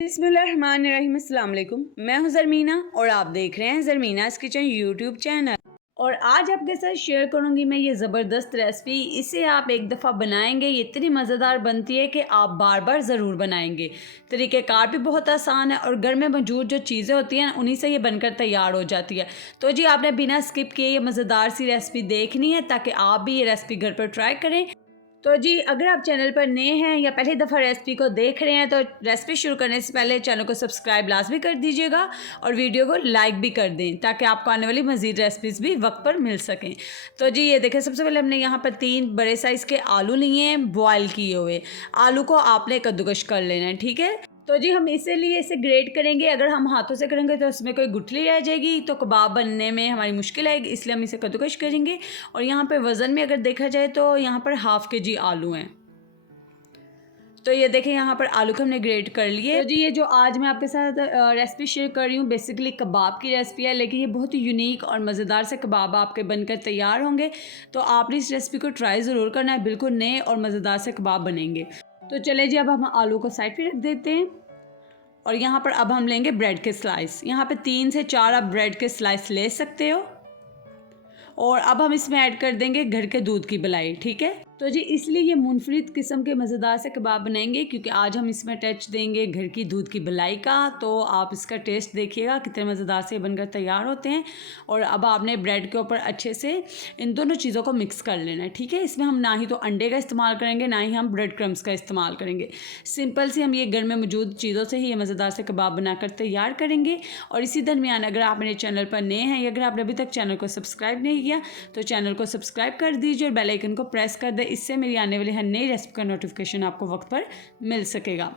बिस्मिल्लाहिर्रहमानिर्रहीम, अस्सलाम वालेकुम। मैं हूं ज़रमीना और आप देख रहे हैं ज़रमीनास किचन यूट्यूब चैनल। और आज आपके साथ शेयर करूंगी मैं ये ज़बरदस्त रेसिपी। इसे आप एक दफ़ा बनाएंगे ये इतनी मज़ेदार बनती है कि आप बार बार ज़रूर बनाएंगे। तरीक़ेकार भी बहुत आसान है और घर में मौजूद जो चीज़ें होती हैं उन्हीं से ये बनकर तैयार हो जाती है। तो जी आपने बिना स्किप किए ये मज़ेदार सी रेसिपी देखनी है ताकि आप भी ये रेसिपी घर पर ट्राई करें। तो जी अगर आप चैनल पर नए हैं या पहली दफ़ा रेसिपी को देख रहे हैं तो रेसिपी शुरू करने से पहले चैनल को सब्सक्राइब लाजमी कर दीजिएगा और वीडियो को लाइक भी कर दें ताकि आपको आने वाली मज़ीद रेसिपीज़ भी वक्त पर मिल सकें। तो जी ये देखें, सबसे पहले हमने यहाँ पर 3 बड़े साइज़ के आलू लिए हैं बॉयल किए हुए। आलू को आपने कद्दूकश कर लेना है, ठीक है। तो जी हम इसीलिए इसे ग्रेट करेंगे। अगर हम हाथों से करेंगे तो उसमें कोई गुठली रह जाएगी तो कबाब बनने में हमारी मुश्किल आएगी, इसलिए हम इसे कद्दूकश करेंगे। और यहाँ पे वज़न में अगर देखा जाए तो यहाँ पर हाफ़ के जी आलू हैं। तो ये देखें यहाँ पर आलू को हमने ग्रेट कर लिए। तो जी ये जो आज मैं आपके साथ रेसिपी शेयर कर रही हूँ बेसिकली कबाब की रेसिपी है, लेकिन ये बहुत ही यूनिक और मज़ेदार से कबाब आपके बनकर तैयार होंगे। तो आपने इस रेसिपी को ट्राई ज़रूर करना है, बिल्कुल नए और मज़ेदार से कबाब बनेंगे। तो चले जी अब हम आलू को साइड पे रख देते हैं। और यहाँ पर अब हम लेंगे ब्रेड के स्लाइस। यहाँ पे 3 से 4 आप ब्रेड के स्लाइस ले सकते हो। और अब हम इसमें ऐड कर देंगे घर के दूध की मलाई, ठीक है। तो जी इसलिए ये मुनफरिद किस्म के मज़ेदार से कबाब बनाएंगे क्योंकि आज हम इसमें टच देंगे घर की दूध की मलाई का। तो आप इसका टेस्ट देखिएगा कितने मज़ेदार से बनकर तैयार होते हैं। और अब आपने ब्रेड के ऊपर अच्छे से इन दोनों चीज़ों को मिक्स कर लेना है, ठीक है। इसमें हम ना ही तो अंडे का इस्तेमाल करेंगे ना ही हम ब्रेड क्रम्स का इस्तेमाल करेंगे। सिंपल सी हम ये घर में मौजूद चीज़ों से ही ये मज़ेदार से कबाब बनाकर तैयार करेंगे। और इसी दरमियान अगर आप मेरे चैनल पर नए हैं या अगर आपने अभी तक चैनल को सब्सक्राइब नहीं किया तो चैनल को सब्सक्राइब कर दीजिए और बेल आइकन को प्रेस कर दें। इससे मेरी आने वाली हर नई रेसिपी का नोटिफिकेशन आपको वक्त पर मिल सकेगा।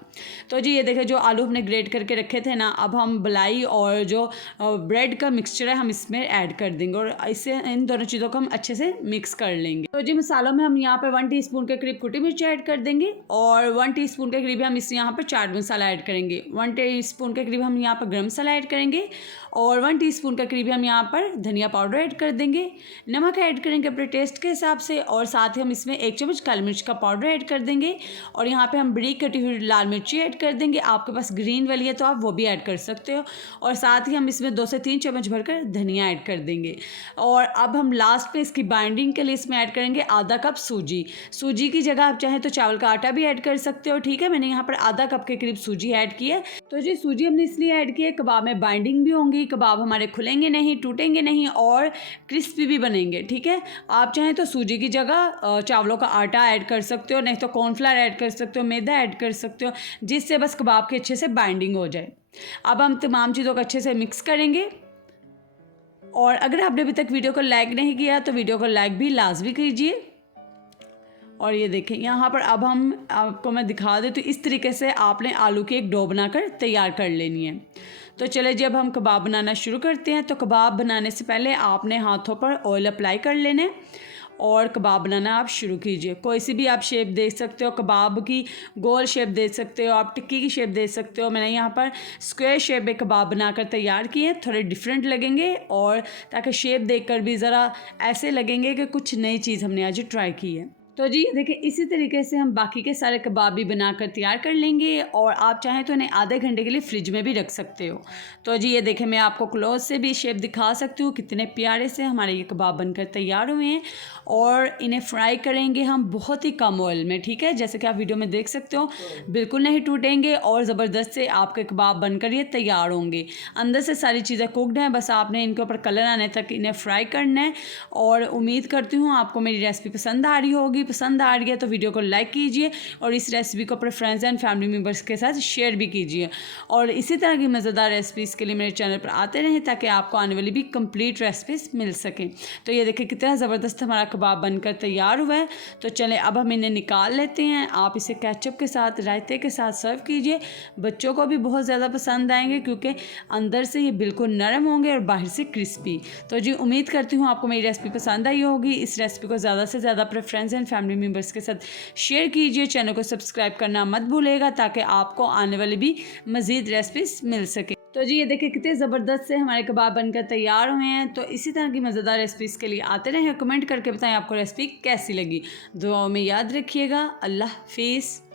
तो जी ये देखें, जो आलू हमने ग्रेट करके रखे थे ना, अब हम मलाई और जो ब्रेड का मिक्सचर है हम इसमें ऐड कर देंगे और इससे इन दोनों चीज़ों को हम अच्छे से मिक्स कर लेंगे। तो जी मसालों में हम यहाँ पर 1 टीस्पून के करीब कुटी मिर्च ऐड कर देंगे और 1 टीस्पून के करीब हम इस यहाँ पर चाट मसाला ऐड करेंगे। 1 टीस्पून के करीब हम यहाँ पर गर्म मसाला ऐड करेंगे और 1 टीस्पून के करीब हम यहाँ पर धनिया पाउडर ऐड कर देंगे। नमक ऐड करेंगे अपने टेस्ट के हिसाब से और साथ ही हम इसमें 1 चम्मच काली मिर्च का पाउडर ऐड कर देंगे। और यहाँ पे हम बरीक कटी हुई लाल मिर्ची ऐड कर देंगे। आपके पास ग्रीन वाली है तो आप वो भी ऐड कर सकते हो। और साथ ही हम इसमें 2 से 3 चम्मच भरकर धनिया ऐड कर देंगे। और अब हम लास्ट पे इसकी बाइंडिंग के लिए इसमें ऐड करेंगे आधा कप सूजी। सूजी की जगह आप चाहें तो चावल का आटा भी ऐड कर सकते हो, ठीक है। मैंने यहाँ पर आधा कप के करीब सूजी ऐड की है। तो जी सूजी हमने इसलिए ऐड की है कबाब में बाइंडिंग भी होंगी, कबाब हमारे खुलेंगे नहीं, टूटेंगे नहीं और क्रिस्पी भी बनेंगे, ठीक है। आप चाहें तो सूजी की जगह चावलों का आटा ऐड कर सकते हो, नहीं तो कॉर्नफ्लावर ऐड कर सकते हो, मैदा ऐड कर सकते हो, जिससे बस कबाब के अच्छे से बाइंडिंग हो जाए। अब हम तमाम चीज़ों को अच्छे से मिक्स करेंगे। और अगर आपने अभी तक वीडियो को लाइक नहीं किया तो वीडियो को लाइक भी लाजमी कीजिए। और ये देखें यहाँ पर अब हम आपको मैं दिखा दूँ तो इस तरीके से आपने आलू की एक डो बनाकर तैयार कर लेनी है। तो चले जब हम कबाब बनाना शुरू करते हैं तो कबाब बनाने से पहले आपने हाथों पर ऑयल अप्लाई कर लेना है और कबाब बनाना आप शुरू कीजिए। कोई सी भी आप शेप दे सकते हो, कबाब की गोल शेप दे सकते हो, आप टिक्की की शेप दे सकते हो। मैंने यहाँ पर स्क्वायर शेप में कबाब बनाकर तैयार किए, थोड़े डिफरेंट लगेंगे और ताकि शेप देखकर भी ज़रा ऐसे लगेंगे कि कुछ नई चीज़ हमने आज ट्राई की है। तो जी देखिए इसी तरीके से हम बाकी के सारे कबाब भी बनाकर तैयार कर लेंगे और आप चाहें तो इन्हें आधे घंटे के लिए फ्रिज में भी रख सकते हो। तो जी ये देखें, मैं आपको क्लोज से भी शेप दिखा सकती हूँ कितने प्यारे से हमारे ये कबाब बनकर तैयार हुए हैं। और इन्हें फ्राई करेंगे हम बहुत ही कम ऑयल में, ठीक है। जैसे कि आप वीडियो में देख सकते हो बिल्कुल नहीं टूटेंगे और ज़बरदस्त से आपके कबाब बनकर ये तैयार होंगे। अंदर से सारी चीज़ें कुकड हैं, बस आपने इनके ऊपर कलर आने तक इन्हें फ्राई करना है। और उम्मीद करती हूँ आपको मेरी रेसिपी पसंद आ रही होगी। पसंद आ रही है तो वीडियो को लाइक कीजिए और इस रेसिपी को अपने फ्रेंड्स एंड फैमिली मेम्बर्स के साथ शेयर भी कीजिए। और इसी तरह की मज़ेदार रेसिपीज़ के लिए मेरे चैनल पर आते रहें ताकि आपको आने वाली भी कंप्लीट रेसिपीज़ मिल सकें। तो ये देखिए कितना ज़बरदस्त हमारा कबाब बनकर तैयार हुआ है। तो चलें अब हम इन्हें निकाल लेते हैं। आप इसे केचप के साथ, रायते के साथ सर्व कीजिए। बच्चों को भी बहुत ज़्यादा पसंद आएंगे क्योंकि अंदर से ये बिल्कुल नरम होंगे और बाहर से क्रिस्पी। तो जी उम्मीद करती हूँ आपको मेरी रेसिपी पसंद आई होगी। इस रेसिपी को ज़्यादा से ज़्यादा अपने फ्रेंड्स एंड फैमिली मेम्बर्स के साथ शेयर कीजिए। चैनल को सब्सक्राइब करना मत भूलिएगा ताकि आपको आने वाली भी मज़ीद रेसिपीज़ मिल सके। तो जी ये देखिए कितने ज़बरदस्त से हमारे कबाब बनकर तैयार हुए हैं। तो इसी तरह की मज़ेदार रेसिपीज़ के लिए आते रहें, कमेंट करके बताएं आपको रेसिपी कैसी लगी। दुआओं में याद रखिएगा। अल्लाह हाफिज़।